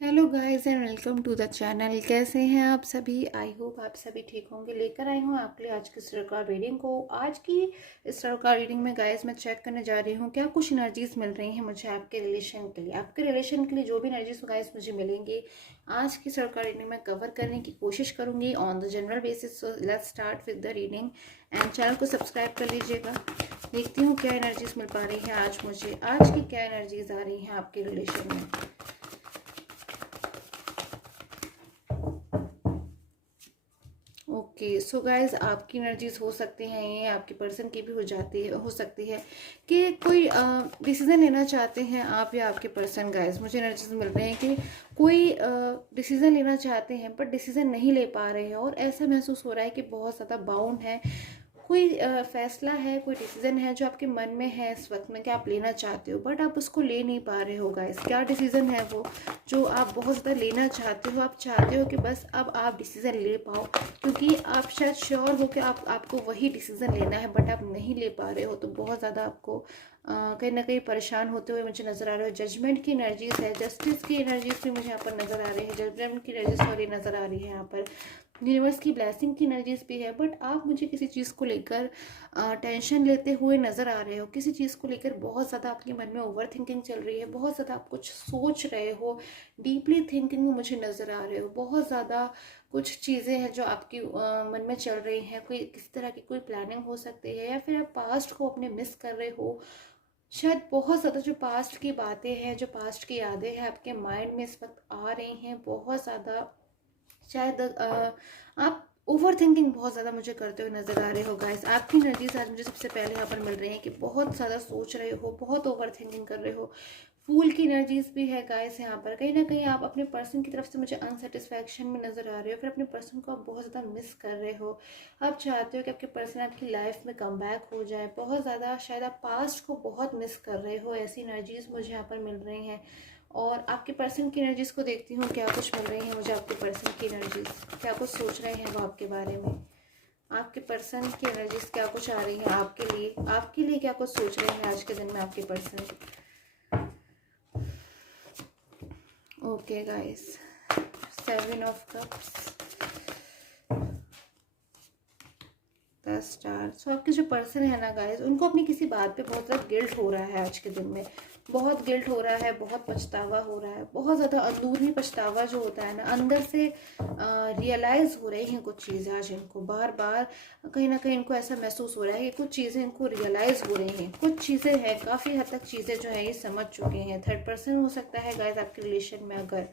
Hello guys and welcome to the channel. कैसे हैं आप सभी? आई होप आप सभी ठीक होंगे। लेकर आई हूँ आपके लिए आज की स्टार रीडिंग को। आज की स्टार रीडिंग में गाइस मैं चेक करने जा रही हूँ क्या कुछ एनर्जीज मिल रही हैं मुझे आपके रिलेशन के लिए। आपके रिलेशन के लिए जो भी एनर्जीज गाइस मुझे मिलेंगी आज की स्टार रीडिंग में कवर करने की कोशिश करूँगी on the general basis. So let's start with the reading and channel को सब्सक्राइब कर लीजिएगा। देखती हूँ क्या एनर्जीज मिल पा रही है आज मुझे। आज की क्या एनर्जीज आ रही हैं आपके रिलेशन में। ओके सो गाइज आपकी एनर्जीज हो सकती हैं, ये आपके पर्सन की भी हो सकती है कि कोई डिसीजन लेना चाहते हैं आप या आपके पर्सन। गाइज मुझे एनर्जीज मिल रहे हैं कि कोई डिसीजन लेना चाहते हैं बट डिसीजन नहीं ले पा रहे हैं और ऐसा महसूस हो रहा है कि बहुत ज़्यादा बाउंड है। कोई फैसला है, कोई डिसीजन है जो आपके मन में है इस वक्त में कि आप लेना चाहते हो बट आप उसको ले नहीं पा रहे हो। गाइस क्या डिसीजन है वो जो आप बहुत ज़्यादा लेना चाहते हो? आप चाहते हो कि बस अब आप डिसीजन ले पाओ क्योंकि आप शायद श्योर हो कि आपको वही डिसीजन लेना है बट आप नहीं ले पा रहे हो। तो बहुत ज़्यादा आपको कहीं ना कहीं परेशान होते हुए मुझे नज़र आ रहे हो। जजमेंट की एनर्जीज है, जस्टिस की एनर्जीज भी मुझे यहाँ पर नज़र आ रही है। जजमेंट की एनर्जीज सॉरी नज़र आ रही है यहाँ पर। यूनिवर्स की ब्लेसिंग की एनर्जीज भी है बट आप मुझे किसी चीज़ को लेकर टेंशन लेते हुए नज़र आ रहे हो। किसी चीज़ को लेकर बहुत ज़्यादा आपके मन में ओवर थिंकिंग चल रही है, बहुत ज़्यादा आप कुछ सोच रहे हो, डीपली थिंकिंग में मुझे नज़र आ रहे हो। बहुत ज़्यादा कुछ चीज़ें हैं जो आपकी मन में चल रही हैं। कोई किस तरह की कोई प्लानिंग हो सकती है या फिर आप पास्ट को अपने मिस कर रहे हो। शायद बहुत ज़्यादा जो पास्ट की बातें हैं, जो पास्ट की यादें हैं आपके माइंड में इस वक्त आ रही हैं बहुत ज़्यादा। शायद आप ओवर थिंकिंग बहुत ज़्यादा मुझे करते हुए नजर आ रहे हो। गाइस आपकी एनर्जीज आज मुझे सबसे पहले यहाँ पर मिल रही है कि बहुत ज़्यादा सोच रहे हो, बहुत ओवर थिंकिंग कर रहे हो। फूल की एनर्जीज भी है गाइस यहाँ पर। कहीं ना कहीं आप अपने पर्सन की तरफ से मुझे अनसेटिस्फैक्शन में नजर आ रहे हो, फिर अपने पर्सन को आप बहुत ज़्यादा मिस कर रहे हो। आप चाहते हो कि आपके पर्सन आपकी लाइफ में कम बैक हो जाए बहुत ज़्यादा। शायद आप पास्ट को बहुत मिस कर रहे हो। ऐसी एनर्जीज मुझे यहाँ पर मिल रही हैं। और आपके पर्सन की एनर्जीज को देखती हूँ क्या कुछ मिल रही है मुझे। आपके पर्सन की एनर्जीज क्या कुछ सोच रहे हैं वो आपके बारे में। आपके पर्सन की एनर्जीज क्या कुछ आ रही है आपके लिए क्या कुछ सोच रहे हैं आज के दिन में आपके person. Okay guys, 7 of cups, 10 star. So आपके जो पर्सन है ना गाइस, उनको अपनी किसी बात पे बहुत ज़्यादा गिल्ट हो रहा है आज के दिन में। बहुत गिल्ट हो रहा है, बहुत पछतावा हो रहा है, बहुत ज़्यादा अंदरूनी पछतावा जो होता है ना अंदर से रियलाइज़ हो रही हैं कुछ चीज़ें आज इनको। बार बार कहीं ना कहीं इनको ऐसा महसूस हो रहा है कि कुछ चीज़ें इनको रियलाइज़ हो रही हैं। कुछ चीज़ें हैं, काफ़ी हद तक चीज़ें जो है ये समझ चुके हैं। थर्ड पर्सन हो सकता है गाइस आपके रिलेशन में अगर,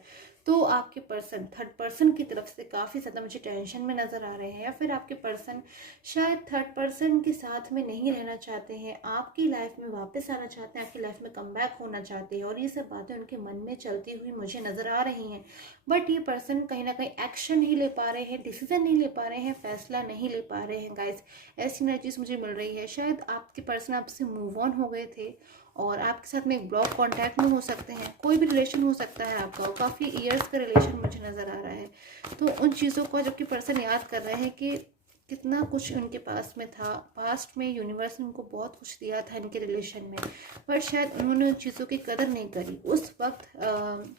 तो आपके पर्सन थर्ड पर्सन की तरफ से काफ़ी ज़्यादा मुझे टेंशन में नज़र आ रहे हैं। या फिर आपके पर्सन शायद थर्ड पर्सन के साथ में नहीं रहना चाहते हैं, आपकी लाइफ में वापस आना चाहते हैं, आपकी लाइफ में कम बैक होना चाहते हैं और ये सब बातें उनके मन में चलती हुई मुझे नज़र आ रही हैं। बट ये पर्सन कहीं ना कहीं एक्शन नहीं ले पा रहे हैं, डिसीजन नहीं ले पा रहे हैं, फैसला नहीं ले पा रहे हैं। गाइस ऐसी एनर्जीज मुझे मिल रही है। शायद आपके पर्सन आपसे मूव ऑन हो गए थे और आपके साथ में एक ब्लॉक कॉन्टैक्ट में हो सकते हैं। कोई भी रिलेशन हो सकता है आपका, काफ़ी ईयर्स का रिलेशन मुझे नज़र आ रहा है। तो उन चीज़ों को जबकि पर्सन याद कर रहे हैं कि कितना कुछ उनके पास में था पास्ट में। यूनिवर्स ने उनको बहुत कुछ दिया था इनके रिलेशन में बट शायद उन्होंने उन चीज़ों की कदर नहीं करी उस वक्त।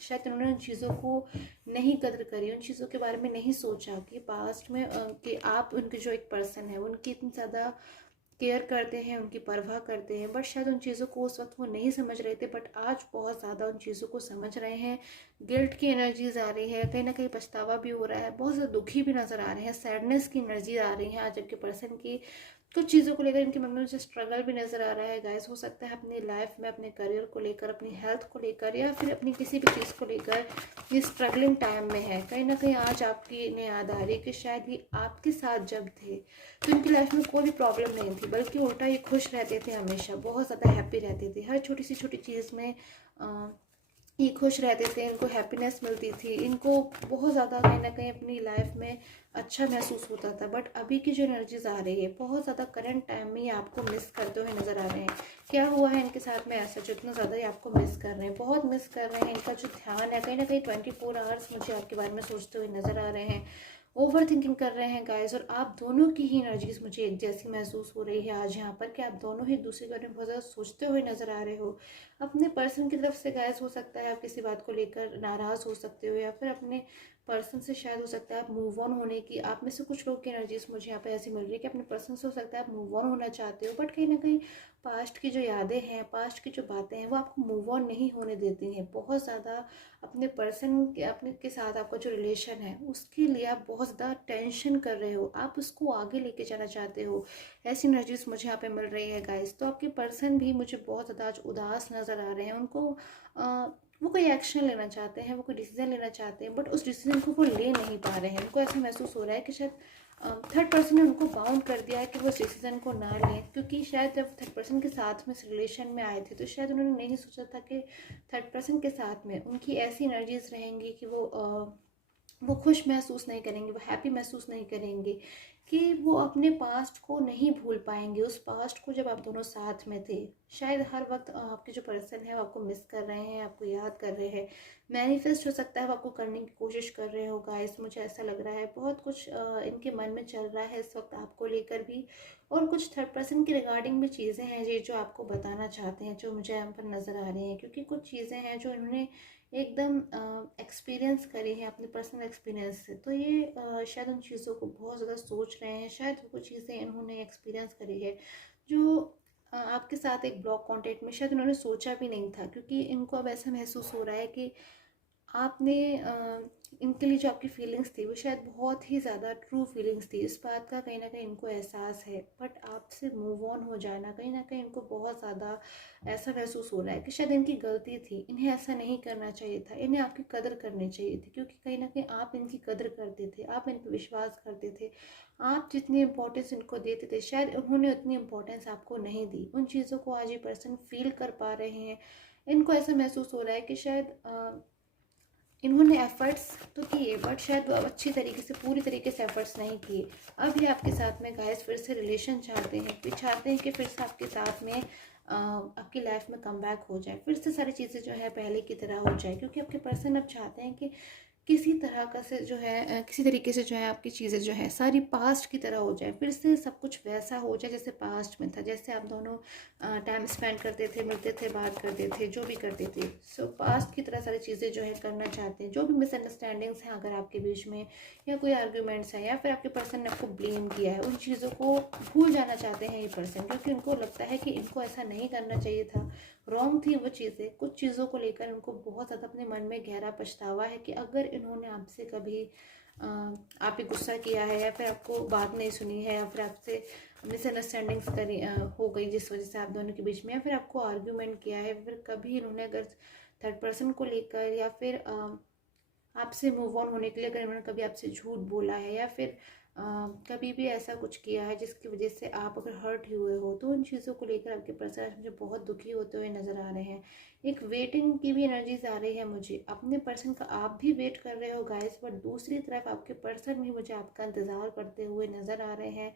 शायद उन्होंने उन चीज़ों को नहीं कदर करी, उन चीज़ों के बारे में नहीं सोचा कि पास्ट में कि आप उनके जो एक पर्सन है उनकी इतनी ज़्यादा केयर करते हैं, उनकी परवाह करते हैं। बट शायद उन चीज़ों को उस वक्त वो नहीं समझ रहे थे बट आज बहुत ज़्यादा उन चीज़ों को समझ रहे हैं। गिल्ट की एनर्जीज आ रही है, कहीं ना कहीं पछतावा भी हो रहा है, बहुत ज़्यादा दुखी भी नज़र आ रहे हैं, सैडनेस की एनर्जी आ रही है आज आपके पर्सन की। कुछ चीज़ों को लेकर इनके मन में मुझे स्ट्रगल भी नज़र आ रहा है गाइस। हो सकता है अपनी लाइफ में, अपने करियर को लेकर, अपनी हेल्थ को लेकर या फिर अपनी किसी भी चीज़ को लेकर ये स्ट्रगलिंग टाइम में है। कहीं ना कहीं आज आपकी इन्हें याद आ रही है कि शायद ये आपके साथ जब थे तो इनकी लाइफ में कोई भी प्रॉब्लम नहीं थी बल्कि उल्टा ये खुश रहते थे, हमेशा बहुत ज़्यादा हैप्पी रहते थे। हर छोटी सी चीज़ में ये खुश रहते थे, इनको हैप्पीनेस मिलती थी, इनको बहुत ज़्यादा कहीं ना कहीं अपनी लाइफ में अच्छा महसूस होता था। बट अभी की जो एनर्जीज आ रही है बहुत ज़्यादा करंट टाइम में ये आपको मिस करते हुए नज़र आ रहे हैं। क्या हुआ है इनके साथ में ऐसा जो इतना ज़्यादा ये आपको मिस कर रहे हैं, बहुत मिस कर रहे हैं। इनका जो ध्यान है कहीं ना कहीं 24 आवर्स मुझे आपके बारे में सोचते हुए नज़र आ रहे हैं। ओवर थिंकिंग कर रहे हैं गाइस, और आप दोनों की ही एनर्जीज मुझे एक जैसी महसूस हो रही है आज यहाँ पर, कि आप दोनों ही एक दूसरे के बारे में बहुत ज़्यादा सोचते हुए नजर आ रहे हो। अपने पर्सन की तरफ से गाइस हो सकता है आप किसी बात को लेकर नाराज हो सकते हो, या फिर अपने पर्सन से शायद हो सकता है आप मूव ऑन होने की, आप में से कुछ लोग की एनर्जीज मुझे यहाँ पे ऐसी मिल रही है कि अपने पर्सन से हो सकता है आप मूव ऑन होना चाहते हो, बट कहीं ना कहीं पास्ट की जो यादें हैं, पास्ट की जो बातें हैं, वो आपको मूव ऑन नहीं होने देती हैं। बहुत ज़्यादा अपने पर्सन के अपने के साथ आपका जो रिलेशन है उसके लिए आप बहुत ज़्यादा टेंशन कर रहे हो, आप उसको आगे लेके जाना चाहते हो। ऐसी एनर्जीज मुझे यहाँ पे मिल रही है गाइस। तो आपके पर्सन भी मुझे बहुत ज़्यादा आज उदास नज़र आ रहे हैं। उनको वो कोई एक्शन लेना चाहते हैं, वो कोई डिसीजन लेना चाहते हैं, बट उस डिसीजन को वो ले नहीं पा रहे हैं। उनको ऐसा महसूस हो रहा है कि शायद थर्ड पर्सन ने उनको बाउंड कर दिया है कि वो उस डिसीजन को ना लें, क्योंकि शायद जब थर्ड पर्सन के साथ में इस रिलेशन में आए थे तो शायद उन्होंने नहीं सोचा था कि थर्ड पर्सन के साथ में उनकी ऐसी एनर्जीज रहेंगी कि वो खुश महसूस नहीं करेंगे, वो हैप्पी महसूस नहीं करेंगे, कि वो अपने पास्ट को नहीं भूल पाएंगे, उस पास्ट को जब आप दोनों साथ में थे। शायद हर वक्त आपके जो पर्सन है वो आपको मिस कर रहे हैं, आपको याद कर रहे हैं। मैनिफेस्ट हो सकता है वो आपको करने की कोशिश कर रहे हो गाइस, मुझे ऐसा लग रहा है। बहुत कुछ इनके मन में चल रहा है इस वक्त आपको लेकर भी, और कुछ थर्ड पर्सन की रिगार्डिंग भी चीज़ें हैं ये जो आपको बताना चाहते हैं, जो मुझे यहाँ पर नज़र आ रही हैं। क्योंकि कुछ चीज़ें हैं जो इन्होंने एकदम एक्सपीरियंस करी है अपने पर्सनल एक्सपीरियंस से, तो ये शायद उन चीज़ों को बहुत ज़्यादा सोच रहे हैं। शायद वो कुछ चीज़ें इन्होंने एक्सपीरियंस करी है जो आपके साथ एक ब्लॉक कॉन्टेक्ट में शायद उन्होंने सोचा भी नहीं था, क्योंकि इनको अब ऐसा महसूस हो रहा है कि आपने इनके लिए जो आपकी फीलिंग्स थी वो शायद बहुत ही ज़्यादा ट्रू फीलिंग्स थी। इस बात का कहीं ना कहीं इनको एहसास है, बट आपसे मूव ऑन हो जाना कहीं ना कहीं इनको बहुत ज़्यादा ऐसा महसूस हो रहा है कि शायद इनकी गलती थी, इन्हें ऐसा नहीं करना चाहिए था, इन्हें आपकी कदर करनी चाहिए थी, क्योंकि कहीं ना कहीं आप इनकी कदर करते थे, आप इन पर विश्वास करते थे। आप जितनी इम्पोर्टेंस इनको देते थे शायद उन्होंने उतनी इम्पोर्टेंस आपको नहीं दी। उन चीज़ों को आज ये पर्सन फील कर पा रहे हैं। इनको ऐसा महसूस हो रहा है कि शायद इन्होंने एफर्ट्स तो किए, बट शायद वो अच्छी तरीके से पूरी तरीके से एफर्ट्स नहीं किए। अब ये आपके साथ में गाइस फिर से रिलेशन चाहते हैं, फिर चाहते हैं कि फिर से आपके साथ में आपकी लाइफ में कम बैक हो जाए, फिर से सारी चीज़ें जो है पहले की तरह हो जाए। क्योंकि आपके पर्सन अब चाहते हैं कि किसी तरह का से जो है किसी तरीके से जो है आपकी चीज़ें जो है सारी पास्ट की तरह हो जाए, फिर से सब कुछ वैसा हो जाए जैसे पास्ट में था, जैसे आप दोनों टाइम स्पेंड करते थे, मिलते थे, बात करते थे, जो भी करते थे। सो पास्ट की तरह सारी चीज़ें जो है करना चाहते हैं। जो भी मिसअंडरस्टैंडिंग्स हैं अगर आपके बीच में, या कोई आर्ग्यूमेंट्स हैं, या फिर आपके पर्सन ने आपको ब्लेम किया है, उन चीज़ों को भूल जाना चाहते हैं ये पर्सन, क्योंकि उनको लगता है कि इनको ऐसा नहीं करना चाहिए था, रॉन्ग थी वो चीज़ें। कुछ चीज़ों को लेकर उनको बहुत ज़्यादा अपने मन में गहरा पछतावा है कि अगर इन्होंने आपसे कभी आप पे गुस्सा किया है, या फिर आपको बात नहीं सुनी है, या फिर आपसे मिसअंडरस्टैंडिंग्स करी हो गई जिस वजह से आप दोनों के बीच में, या फिर आपको आर्ग्यूमेंट किया है, फिर कभी इन्होंने अगर थर्ड पर्सन को लेकर, या फिर आपसे मूव ऑन होने के लिए अगर इन्होंने कभी आपसे झूठ बोला है, या फिर कभी भी ऐसा कुछ किया है जिसकी वजह से आप अगर हर्ट हुए हो, तो उन चीज़ों को लेकर आपके पर्सन आज मुझे बहुत दुखी होते हुए नज़र आ रहे हैं। एक वेटिंग की भी एनर्जीज आ रही है मुझे, अपने पर्सन का आप भी वेट कर रहे हो गाइस, बट दूसरी तरफ आपके पर्सन भी मुझे आपका इंतज़ार करते हुए नज़र आ रहे हैं।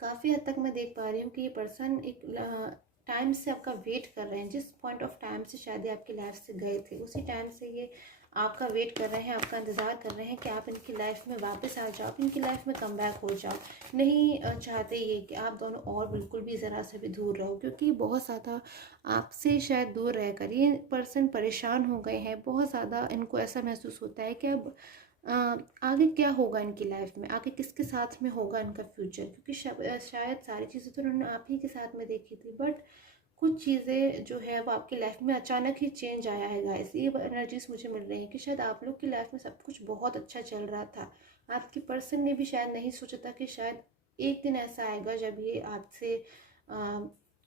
काफ़ी हद तक मैं देख पा रही हूँ कि ये पर्सन एक टाइम से आपका वेट कर रहे हैं। जिस पॉइंट ऑफ टाइम से शायद ये आपकी लाइफ से गए थे, उसी टाइम से ये आपका वेट कर रहे हैं, आपका इंतज़ार कर रहे हैं कि आप इनकी लाइफ में वापस आ जाओ, इनकी लाइफ में कम बैक हो जाओ। नहीं चाहते ये कि आप दोनों और बिल्कुल भी ज़रा से भी दूर रहो, क्योंकि बहुत ज़्यादा आपसे शायद दूर रहकर ये पर्सन परेशान हो गए हैं। बहुत ज़्यादा इनको ऐसा महसूस होता है कि अब आगे क्या होगा इनकी लाइफ में, आगे किसके साथ में होगा इनका फ्यूचर, क्योंकि शायद सारी चीज़ें तो उन्होंने आप ही के साथ में देखी थी, बट कुछ चीज़ें जो है वो आपकी लाइफ में अचानक ही चेंज आया है गाइस। ये एनर्जीज मुझे मिल रही है कि शायद आप लोग की लाइफ में सब कुछ बहुत अच्छा चल रहा था, आपके पर्सन ने भी शायद नहीं सोचा था कि शायद एक दिन ऐसा आएगा जब ये आपसे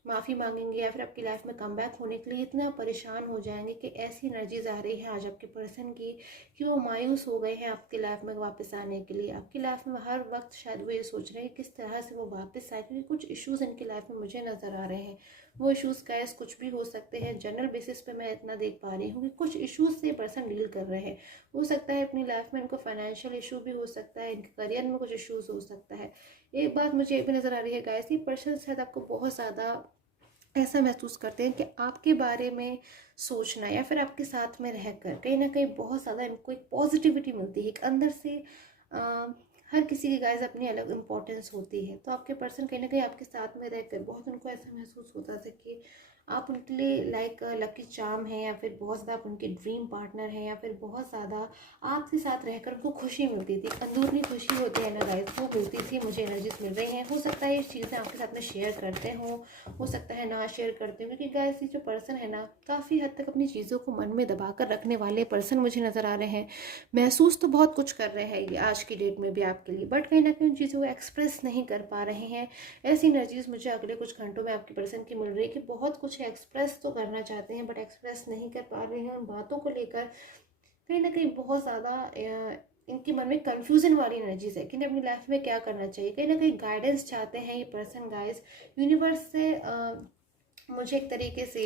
माफ़ी मांगेंगे, या फिर आपकी लाइफ में कम बैक होने के लिए इतना परेशान हो जाएंगे कि ऐसी एनर्जीज आ रही है आज आपके पर्सन की कि वो मायूस हो गए हैं आपकी लाइफ में वापस आने के लिए। आपकी लाइफ में हर वक्त शायद वो ये सोच रहे हैं किस तरह से वो वापस आए, क्योंकि कुछ इश्यूज इनकी लाइफ में मुझे नज़र आ रहे हैं। वो इश्यूज गैस कुछ भी हो सकते हैं, जनरल बेसिस पे मैं इतना देख पा रही हूँ कि कुछ इश्यूज से पर्सन डील कर रहे हैं। हो सकता है अपनी लाइफ में इनको फाइनेंशियल इशू भी हो सकता है, इनके करियर में कुछ इश्यूज हो सकता है। एक बात मुझे ये भी नज़र आ रही है गाइस, ये पर्सन शायद आपको बहुत ज़्यादा ऐसा महसूस करते हैं कि आपके बारे में सोचना, या फिर आपके साथ में रहकर कहीं ना कहीं बहुत ज़्यादा इनको एक पॉजिटिविटी मिलती है, एक अंदर से हर किसी की गाइस अपनी अलग इम्पोर्टेंस होती है। तो आपके पर्सन कहीं ना कहीं आपके साथ में रहकर बहुत उनको ऐसा महसूस होता था कि आप उनके लिए लाइक लकी चार्म है, या फिर बहुत ज़्यादा आप उनके ड्रीम पार्टनर हैं, या फिर बहुत ज़्यादा आपके साथ रहकर उनको खुशी मिलती थी, अंदरूनी खुशी होती है ना गाइस, वो मिलती थी। मुझे एनर्जीज मिल रही हैं। हो सकता है ये चीज़ें आपके साथ में शेयर करते हों, हो सकता है ना शेयर करते हो, क्योंकि गाइस ये जो पर्सन है ना काफ़ी हद तक अपनी चीज़ों को मन में दबा कर रखने वाले पर्सन मुझे नज़र आ रहे हैं। महसूस तो बहुत कुछ कर रहे हैं ये आज की डेट में भी आपके लिए, बट कहीं ना कहीं उन चीज़ों को एक्सप्रेस नहीं कर पा रहे हैं। ऐसी एनर्जीज मुझे अगले कुछ घंटों में आपकी पर्सन की मिल रही है कि बहुत कुछ एक्सप्रेस तो करना चाहते हैं बट एक्सप्रेस नहीं कर पा रहे हैं। उन बातों को लेकर कहीं ना कहीं बहुत ज़्यादा इनके मन में कंफ्यूजन वाली एनर्जीज है कि इन्हें अपनी लाइफ में क्या करना चाहिए। कहीं ना कहीं गाइडेंस चाहते हैं ये पर्सन गाइस यूनिवर्स से। मुझे एक तरीके से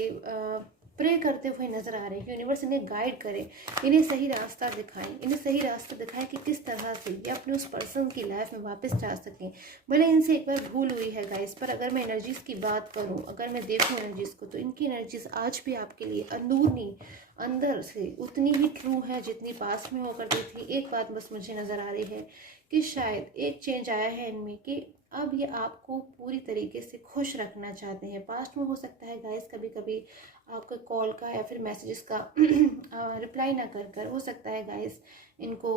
प्रे करते हुए नजर आ रहे हैं कि यूनिवर्स इन्हें गाइड करे, इन्हें सही रास्ता दिखाएं, इन्हें सही रास्ता दिखाएं कि किस तरह से ये अपने उस पर्सन की लाइफ में वापस जा सकें। भले इनसे एक बार भूल हुई है गाइस, पर अगर मैं एनर्जीज की बात करूं, अगर मैं देखूं एनर्जीज को, तो इनकी एनर्जीज आज भी आपके लिए अंदरूनी अंदर से उतनी ही ट्रू है जितनी पास में हो करती थी। एक बात बस मुझे नज़र आ रही है कि शायद एक चेंज आया है इनमें कि अब ये आपको पूरी तरीके से खुश रखना चाहते हैं। पास्ट में हो सकता है गाइस कभी कभी आपका कॉल का या फिर मैसेजेस का रिप्लाई ना कर हो सकता है गाइस इनको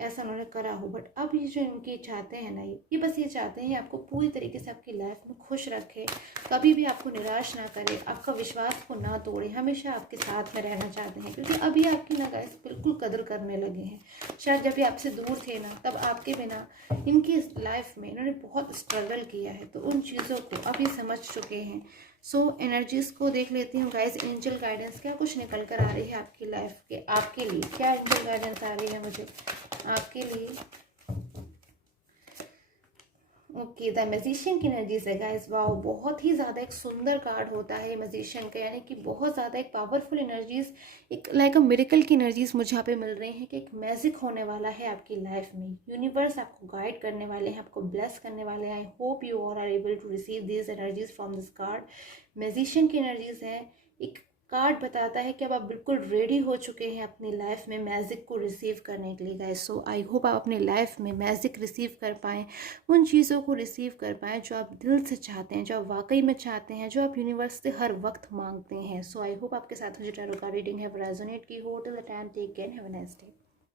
ऐसा उन्होंने करा हो, बट अब ये जो इनके चाहते हैं ना, ये बस ये चाहते हैं आपको पूरी तरीके से आपकी लाइफ में खुश रखे, कभी भी आपको निराश ना करे, आपका विश्वास को ना तोड़े, हमेशा आपके साथ में रहना चाहते हैं। क्योंकि अभी आपकी ना गाइस बिल्कुल कदर करने लगे हैं। शायद जब ये आपसे दूर थे ना, तब आपके बिना इनकी लाइफ में इन्होंने बहुत स्ट्रगल किया है, तो उन चीज़ों को अभी समझ चुके हैं। सो एनर्जीज को देख लेती हूँ गाइस, एंजल गाइडेंस क्या कुछ निकल कर आ रही है आपकी लाइफ के, आपके लिए क्या एंजल गाइडेंस आ रही है मुझे आपके लिए। ओके, द मैजिशियन की एनर्जीज है गाइस। वाओ, बहुत ही ज़्यादा एक सुंदर कार्ड होता है मैजिशियन का, यानी कि बहुत ज़्यादा एक पावरफुल एनर्जीज, एक लाइक अ मिरेकल की एनर्जीज मुझे यहाँ पे मिल रही हैं कि एक मैजिक होने वाला है आपकी लाइफ में। यूनिवर्स आपको गाइड करने वाले हैं, आपको ब्लेस करने वाले हैं। I hope you are able to receive this energies from this card. Magician की एनर्जीज है, एक कार्ड बताता है कि अब आप बिल्कुल रेडी हो चुके हैं अपनी लाइफ में मैजिक को रिसीव करने के लिए गाइस। सो आई होप आप अपनी लाइफ में मैजिक रिसीव कर पाएँ, उन चीज़ों को रिसीव कर पाएँ जो आप दिल से चाहते हैं, जो आप वाकई में चाहते हैं, जो आप यूनिवर्स से हर वक्त मांगते हैं। सो आई होप आपके साथ जो टैरो का रीडिंग है वो रेजोनेट की हो। Till the time take care, have a nice day.